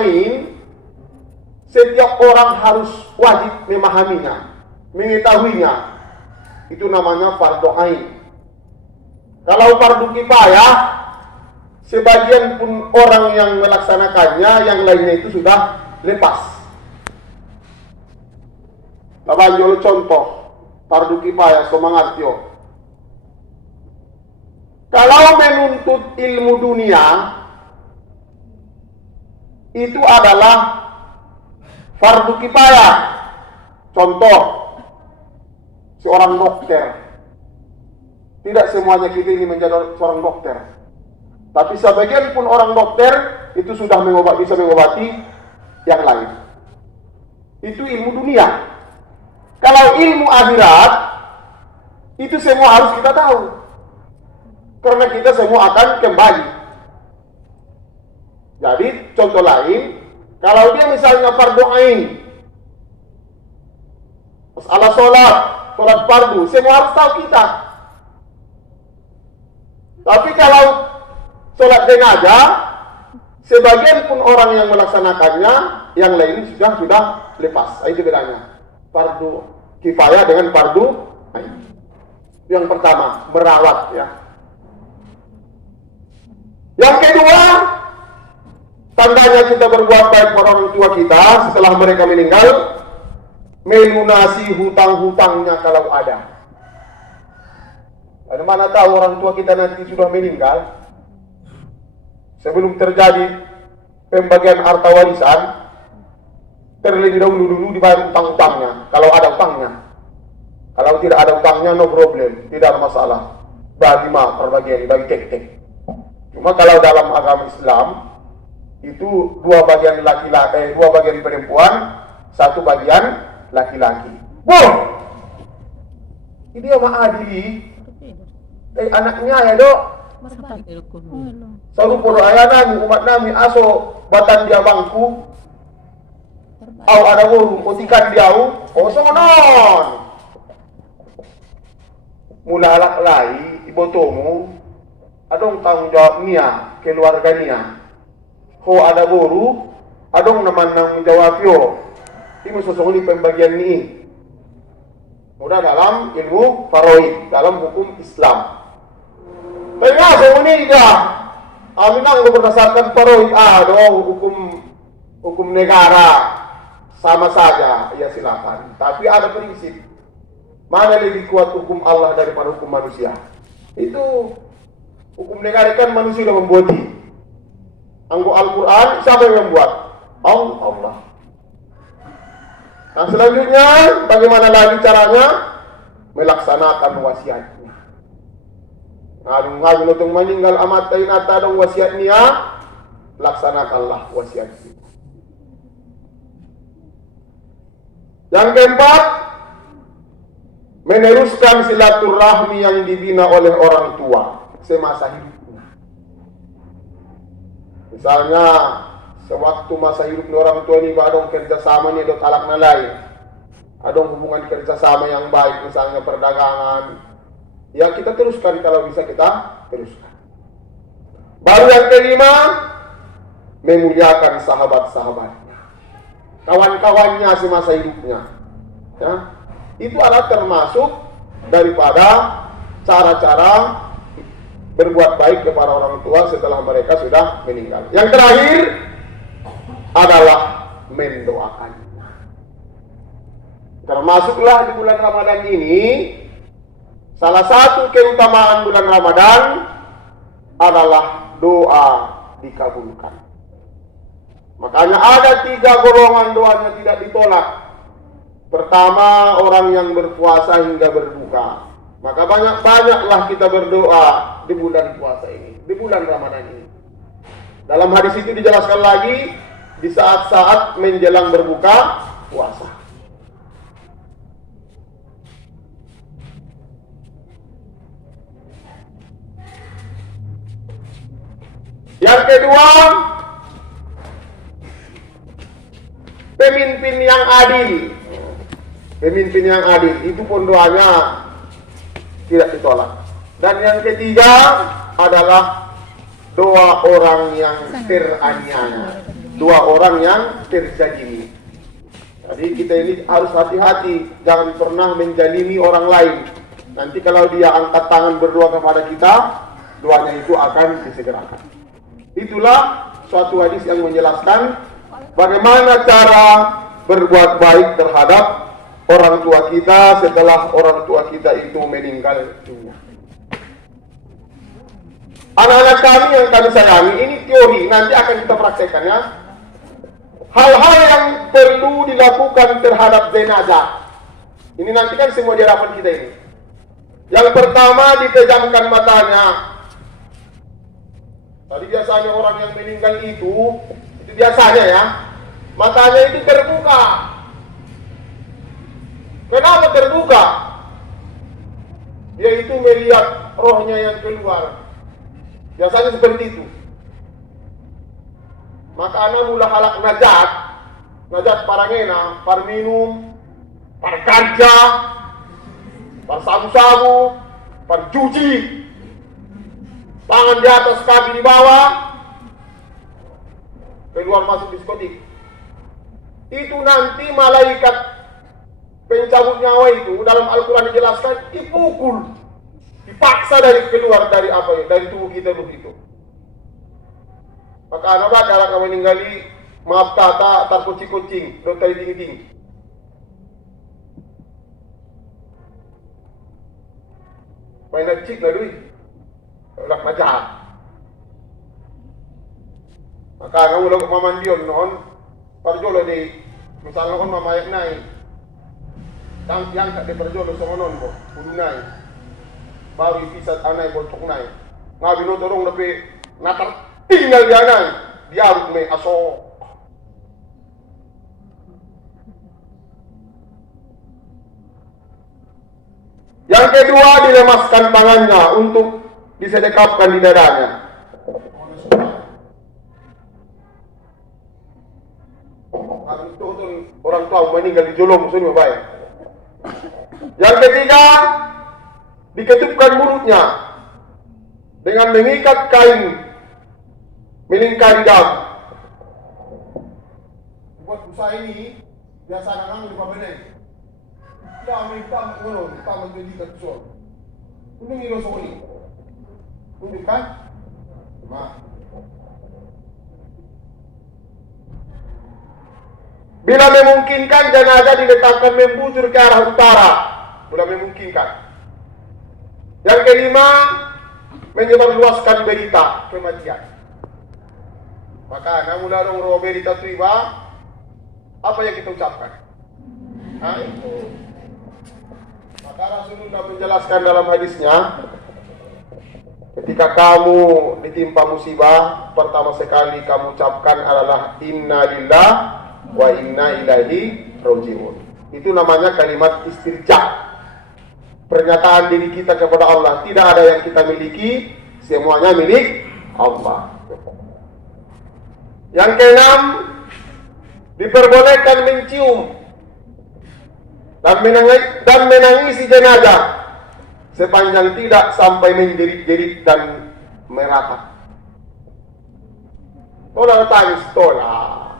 ain setiap orang harus wajib memahaminya, mengetahuinya. Itu namanya fardu ain. Kalau fardu kifayah, sebagian pun orang yang melaksanakannya, yang lainnya itu sudah lepas. Tabayul contoh fardu kifayah semangat yo. Kalau menuntut ilmu dunia itu adalah fardu kifayah. Contoh, seorang dokter. Tidak semuanya kita ini menjadi seorang dokter. Tapi sebagian pun orang dokter itu sudah bisa mengobati yang lain. Itu ilmu dunia. Kalau ilmu akhirat, itu semua harus kita tahu. Karena kita semua akan kembali. Jadi, contoh lain, kalau dia misalnya fardu ain, masalah sholat fardu, semua harus tahu kita. Tapi kalau sholat jenazah, sebagian pun orang yang melaksanakannya, yang lain sudah lepas. Itu bedanya. Fardu kifayah dengan fardu ain. Yang pertama, merawat ya. Yang kedua, tandanya kita berbuat baik pada orang tua kita setelah mereka meninggal, melunasi hutang-hutangnya kalau ada. Mana tahu orang tua kita nanti sudah meninggal, sebelum terjadi pembagian harta warisan, terlebih dahulu dibayar utang-utangnya, kalau ada utangnya. Kalau tidak ada utangnya, no problem, tidak ada masalah. Bagi perbagian, bagi tek-tek. Cuma kalau dalam agama Islam, itu dua bagian laki-laki, dua bagian perempuan, satu bagian laki-laki. Boh! Ini sama adili. Anaknya ya dok. Satu puluh ayat nami, umat nami aso batan dia bangku. Au ada burung, utikan diau, sonon. Mula alak lai, ibotomu, adong tanggung jawab niya, keluarga niya. Ho ada buru, adong naman nang jawab yo. Ini sosong di pembagian ni. Mudah dalam ilmu faraid, dalam hukum Islam. Tengah semuanya dia. Aminang berdasarkan faraid, dong hukum negara. Sama saja, ya silakan. Tapi ada prinsip. Mana lebih kuat hukum Allah daripada hukum manusia? Itu hukum negara kan manusia sudah membuat. Anggo Al-Quran, siapa yang membuat? Allah. Nah selanjutnya, bagaimana lagi caranya? Melaksanakan wasiatnya. Ngadu nutung meninggal amat tayin atadong wasiatnya, laksanakanlah wasiat itu. Yang keempat, meneruskan silaturahmi yang dibina oleh orang tua semasa hidupnya. Misalnya, sewaktu masa hidup orang tua ini adong kerjasama nih, adong talak nalai, adong hubungan kerjasama yang baik, misalnya perdagangan, ya kita teruskan kalau bisa kita teruskan. Baru yang kelima, memuliakan sahabat-sahabatnya, kawan-kawannya semasa hidupnya. Ya, itu adalah termasuk daripada cara-cara berbuat baik kepada orang tua setelah mereka sudah meninggal. Yang terakhir adalah mendoakannya. Termasuklah di bulan Ramadan ini, salah satu keutamaan bulan Ramadan adalah doa dikabulkan. Makanya ada 3 golongan doanya tidak ditolak. Pertama, orang yang berpuasa hingga berbuka. Maka banyak-banyaklah kita berdoa di bulan puasa ini, di bulan Ramadan ini. Dalam hadis itu dijelaskan lagi, di saat-saat menjelang berbuka puasa. Yang kedua, pemimpin yang adil. Pemimpin yang adil itu pun doanya tidak ditolak. Dan yang ketiga adalah doa orang yang teraniaya. dua orang yang terjalimi. Jadi kita ini harus hati-hati, jangan pernah menjalimi orang lain. Nanti kalau dia angkat tangan berdoa kepada kita, doanya itu akan disegerakan. Itulah suatu hadis yang menjelaskan bagaimana cara berbuat baik terhadap orang tua kita setelah orang tua kita itu meninggal dunia. Anak-anak kami yang kami sayangi, ini teori, nanti akan kita praktekkan ya. Hal-hal yang perlu dilakukan terhadap jenazah. Ini nanti kan semua di hadapan kita ini. Yang pertama, dipejamkan matanya. Tadi biasanya orang yang meninggal itu biasanya ya, matanya itu terbuka. Kenapa terbuka? Dia itu melihat rohnya yang keluar. Biasanya seperti itu. Maka anak mula halak najat parangena, par minum, par kerja, par sabu-sabu, par cuci, tangan di atas kaki di bawah, keluar masuk diskotik. Itu nanti malaikat pencabut nyawa itu dalam Al-Quran dijelaskan dipukul, dipaksa dari keluar dari apa ya, dari tubuh kita begitu. Maka anak kalau kamu ninggali, maaf kata, tar kucing-kucing, do tadi tinggi-tinggi. Main cik lah duit, ulah majahat. Maka kamu udah mamandion non, parjolo di, misalnya kan mamayak naik, yang tak di parjolo sama non ko, kudu naik, baru pisat anai bocok naik, ngabi no torong tapi natar. Tinggal dia naik, diaruk me asok. Yang kedua, dilemaskan tangannya untuk disedekapkan di dadanya. Orang tua meninggal di jolong musuhnya baik. Yang ketiga, diketupkan mulutnya dengan mengikat kain melingkari daun. Buat usaha ini biasa anak-anak lupa benar. Ya, mereka menurut kita menjadi kesusul. Ini ngilu sokoni. Tunjukkan. Cuma. Bila memungkinkan, jenazah diletakkan membujur ke arah utara. Bila memungkinkan. Yang kelima, menyebarluaskan berita kematian. Maka namun larung roh berita tiba, apa yang kita ucapkan? Nah itu. Maka Rasulullah menjelaskan dalam hadisnya, ketika kamu ditimpa musibah, pertama sekali kamu ucapkan adalah Inna lillah wa inna ilaihi raji'un. Itu namanya kalimat istirja. Pernyataan diri kita kepada Allah, tidak ada yang kita miliki, semuanya milik Allah. Yang keenam, diperbolehkan mencium dan menangisi jenazah sepanjang tidak sampai menjerit-jerit dan meratap. Tolak tangis, tolak.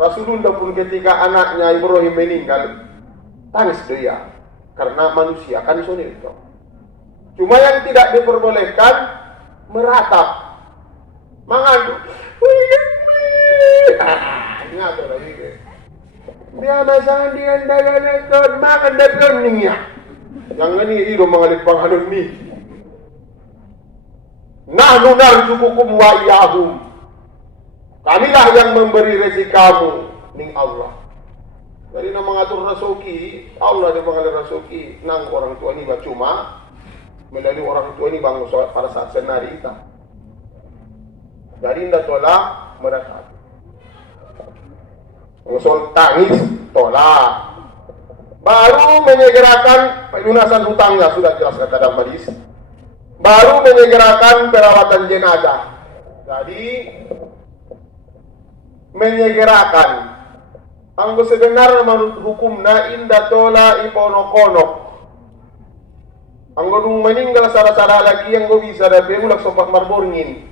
Rasulullah pun ketika anaknya Ibrahim meninggal, tangis dia karena manusia kan sunil itu. Cuma yang tidak diperbolehkan meratap, mengandung. Ingat lagi. Dia masalah dia dagan ekor makan dagan niya. Yang ini itu mengalir panghanun ni. Nahnu narzuqukum wa iyyahum. Kamilah yang memberi rezeki kamu ning Allah. Jadi nak mengatur rezeki, Allah dia mengalir rezeki nang orang tua ni cuma melalui orang tua ni bangun pada saat senarita. Dari indah tolak merasa. Usul tangis tolak. Baru menyegerakan pelunasan hutangnya, sudah jelas kata dalam hadis. Baru menyegerakan perawatan jenazah. Jadi menyegerakan. Anggo sebenarnya menurut hukumna indah tola ipono-kono. Anggo dung meninggal sara-sara lagi yang go bisa dapat ulak sopat marborngin.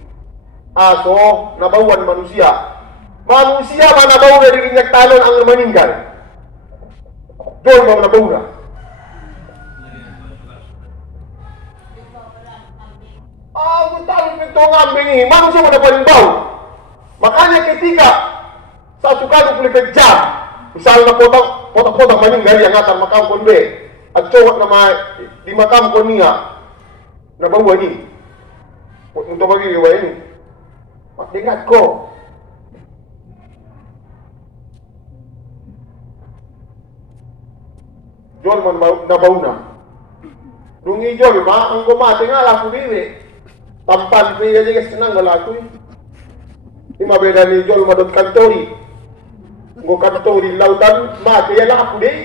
Aso nabawan manusia Manusia mana bau dari minyak talon ang meninggal. Doon mo na bau na. Ang talon ito ng ambing ini, manusia mana paling bau. Makanya ketika sa sukado kulipet jam, misalnya potak-potak meninggal yang atar makam kon be, at cowok nama di makam kon niya, na bau ini. Untuk bagi iwa ini. Ingat ko. Jual man nabaw na. Dungi jual ma ang kumate nga laku diwi. Tampan piya jadi senang malaku. Ima beda ni jual madot kantori. Ngo kantori lautan mate ya laku deh.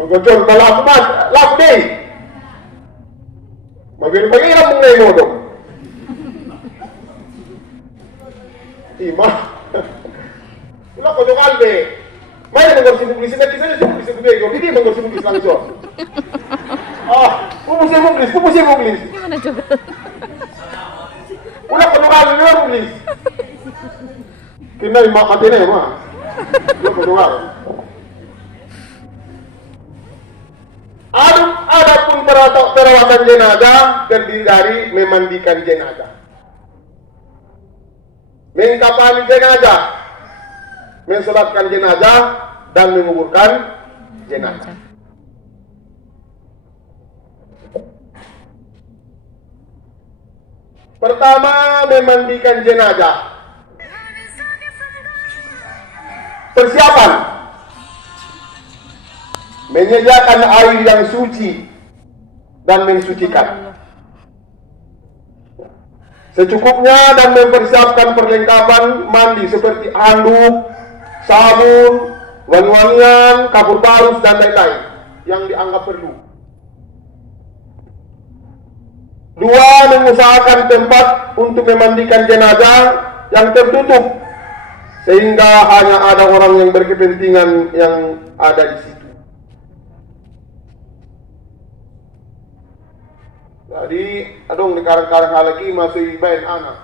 Ngo jual malaku laku deh. Mabili pangiram mong nemo dong. Ima. Wala ko yung albe. May mengorsi-munglis na kisah niya munglis na bego. Hindi mengorsi-munglis langsung. Pumusin-munglis. Gimana coba? Wala ko yung albe na munglis. Kina yung makati na yun, ma. Wala ko yung albe. Adapun perawatan jenazah terdiri dari memandikan jenazah, mengkafani jenazah, mensolatkan jenazah, dan menguburkan jenazah. Pertama, memandikan jenazah. Persiapan: menyediakan air yang suci dan mensucikan secukupnya, dan mempersiapkan perlengkapan mandi seperti handuk, sabun, wangi-wangian, kapur barus, dan lain-lain yang dianggap perlu. Dua, mengusahakan tempat untuk memandikan jenazah yang tertutup sehingga hanya ada orang yang berkepentingan yang ada di situ. Jadi, adong di karang-karang lagi masih ibain anak.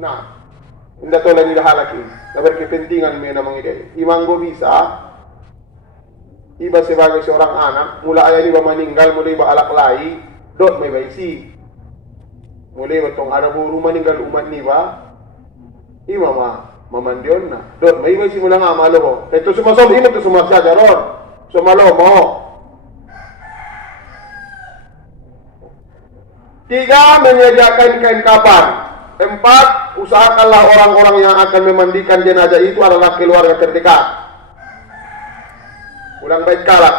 Nah, hindi to lang halaki. Na berkepentingan may namang ide. Imanggo bisa, iba sebagai seorang anak, mula ayah iba meninggal, mula iba alaklai, dot may baisi. Mula iba tong ada buru meninggal umat niba, ima mamandion na. Dot may baisi mula nga malo. Ito sumasom, imo to sumasya jaron. Sumalo mo. Tiga, menyediakan kain kafan. Empat, usahakanlah orang-orang yang akan memandikan jenazah itu adalah keluarga terdekat. Ulang baik kalak.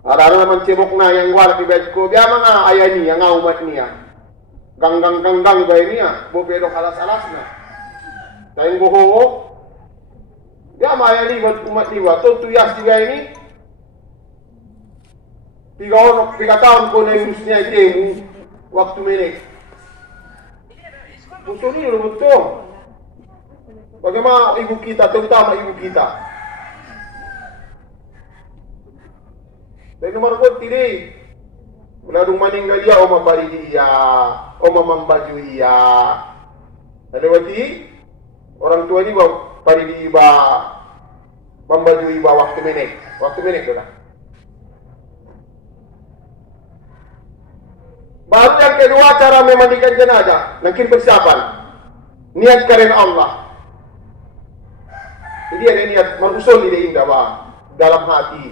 Ada naman cebok na yang warak di baik ko. Biya mga ayah niya, nga umat niya. Ganggang bayi niya. Bopedok alas-alas na. Tayong buho. Biya mga ayah niya, umat niya. Tuyas tiga ini. 3 tahun ko na yung niya itemu waktu menek. Gusto niyo lubot to. Bagaimana ibu kita, terutama ibu kita. Dan nomor ko tidi. Wala dong maninggal iya o mabarili iya o mamambaju iya. Nalewati orang tua ini parili iba mambaju iba waktu menek. Waktu menek doon. Baru yang kedua, cara memandikan jenazah. Mungkin persiapan. Niat karena Allah. Jadi ada niat merusul di dalam hati.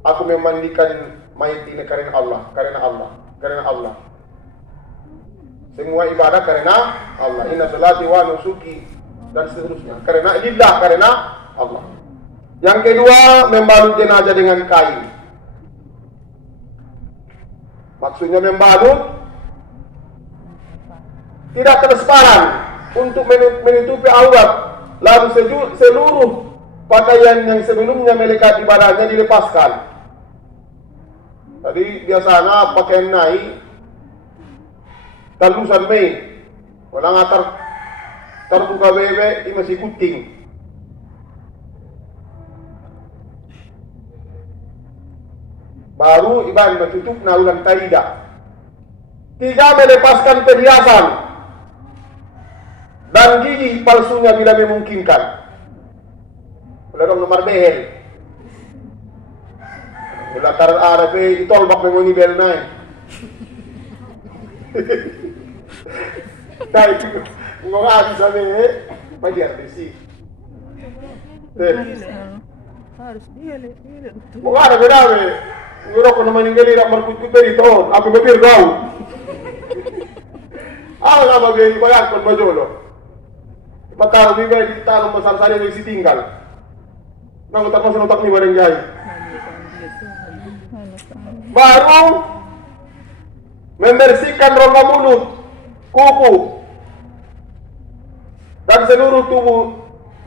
Aku memandikan mayat ini karena Allah. Karena Allah. Semua ibadah karena Allah. Inna salati wa nusuki dan seterusnya. Karena Allah. Yang kedua, membalut jenazah dengan kain. Maksudnya membalut tidak transparan untuk menutupi aurat, lalu seluruh pakaian yang sebelumnya melekat di badannya dilepaskan. Tadi biasanya pakaian naik talusan Mei, walang terbuka bebe, ini masih kuting. Baru iban matutup na ulang taida. 3, melepaskan perhiasan dan gigi palsunya bila memungkinkan. Wala dong nomor behel. Wala karan arap itolbak ng nibel na Dahil mga adi sabi pag-RDC. Harus dihili. Mga arap namin, nguro ko naman yung galira markut-kuto rito. Ako mapirgaw. Ako nga mag-ibayan kung majolo. Mataro di ba, di tarong masarsari na isi tinggal. Nangutak mo sinutak ni Maringgay. Baru membersihkan rongga mulut, kuku, dan seluruh tubuh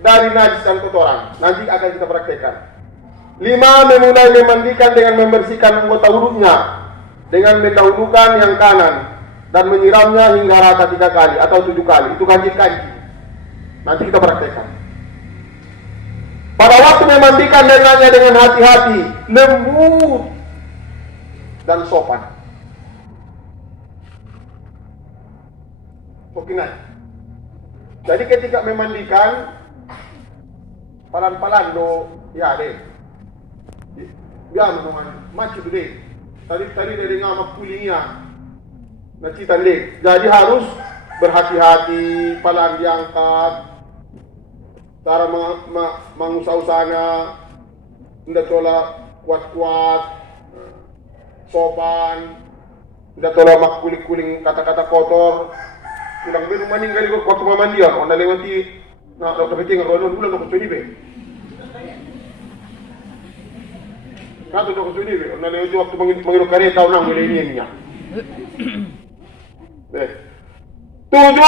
dari najis dan kotoran. Nanti akan kita praktekkan. 5, memulai memandikan dengan membersihkan anggota wudhunya dengan mendahulukan yang kanan dan menyiramnya hingga rata 3 kali atau 7 kali. Itu kanji-kanji. Nanti kita praktekkan. Pada waktu memandikan dengannya dengan hati-hati, lembut dan sopan. Oke, nah. Jadi ketika memandikan, pelan-pelan do, ya deh. Biar teman, macam deh. Tadi dari ngamak kulingnya, nacita deh. Jadi harus berhati-hati, pelan diangkat, cara mengusah-usahnya, tidak tolak kuat-kuat, sopan, tidak tolak mak kuling-kuling kata-kata kotor. Kulang be rumah ninggal ko waktu mamandian, ona lewati na dokter tinggal rono bulan ko suni be. Kato ko suni be, ona lewati waktu mangiro kare tao nang mulai niya. Be. 7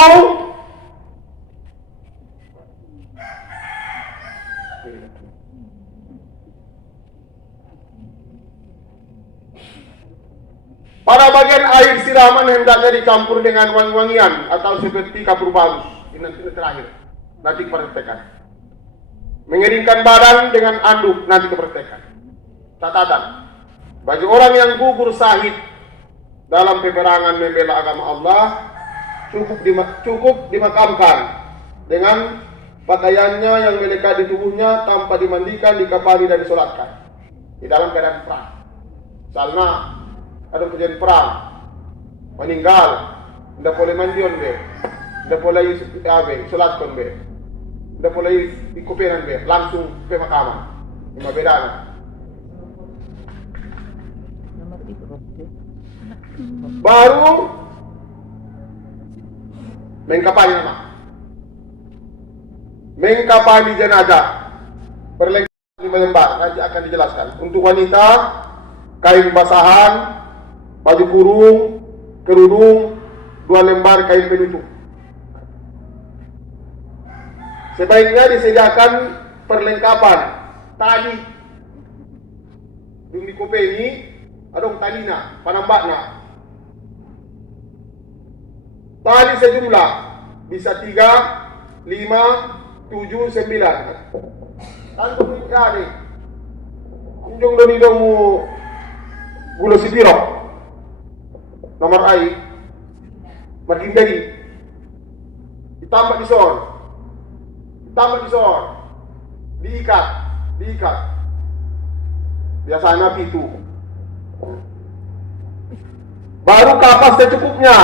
Pada bagian air siraman hendaknya dicampur dengan wangi-wangian atau seperti kapur bagus. Ini nanti terakhir. Nanti praktekkan. Mengeringkan badan dengan anduk nanti praktekkan. Catatan. Bagi orang yang gugur syahid dalam peperangan membela agama Allah, cukup dimakamkan dengan pakaiannya yang melekat di tubuhnya tanpa dimandikan, dikafani dan disolatkan di dalam keadaan perang. Misalnya ada kejadian perang, meninggal, tidak boleh mandion be, tidak boleh solatkan be, tidak boleh dikupiran be, langsung ke makaman, lima bedana. Baru mengkapani nama, mengkapani jenazah, perlengkapan 5 lembar, nanti akan dijelaskan. Untuk wanita, kain basahan, baju kurung, kerudung, 2 lembar kain penutup. Sebaiknya disediakan perlengkapan tali. Dung di kope ini adong talina, panambakna. Tali sejumlah bisa 3, 5, 7, 9. Tanto mikari. Kunjung doni domu gulo sipiro. Nomor air makin dari ditambah di son, diikat biasanya itu baru kapas secukupnya,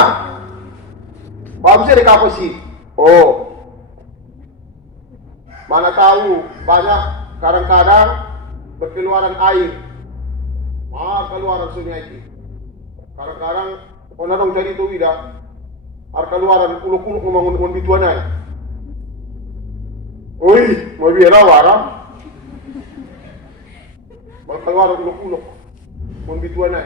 bagusnya dikapusi. Oh, mana tahu banyak kadang-kadang berkeluaran air, keluaran sungai itu. Kadang-kadang orang cari itu tidak, keluaran kuluk-kuluk membangun bituannya. Oi, mau biara warang, keluaran kuluk-kuluk, membangun bituannya.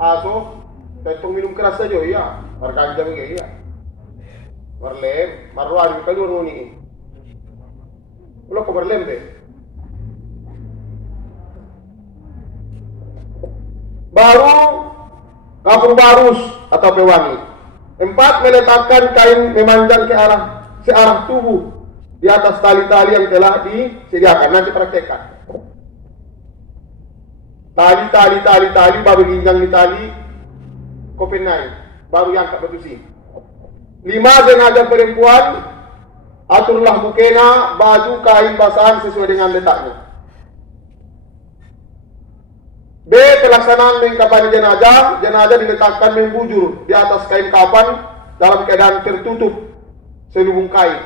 Aso, tetong minum keras saja ya, berkanjang ya. Berlem, marwari keluar ni. Belum kau berlem deh. Baru kapur barus atau pewangi. 4, meletakkan kain memanjang ke arah tubuh di atas tali-tali yang telah disediakan. Nanti praktekkan. Tali baru ginjang di tali kopenai. baru yang angkat besi. 5 jenazah perempuan, aturlah mukena, baju, kain, basahan sesuai dengan letaknya. B. Pelaksanaan mengkafani jenazah. Jenazah diletakkan membujur di atas kain kafan dalam keadaan tertutup selubung kain.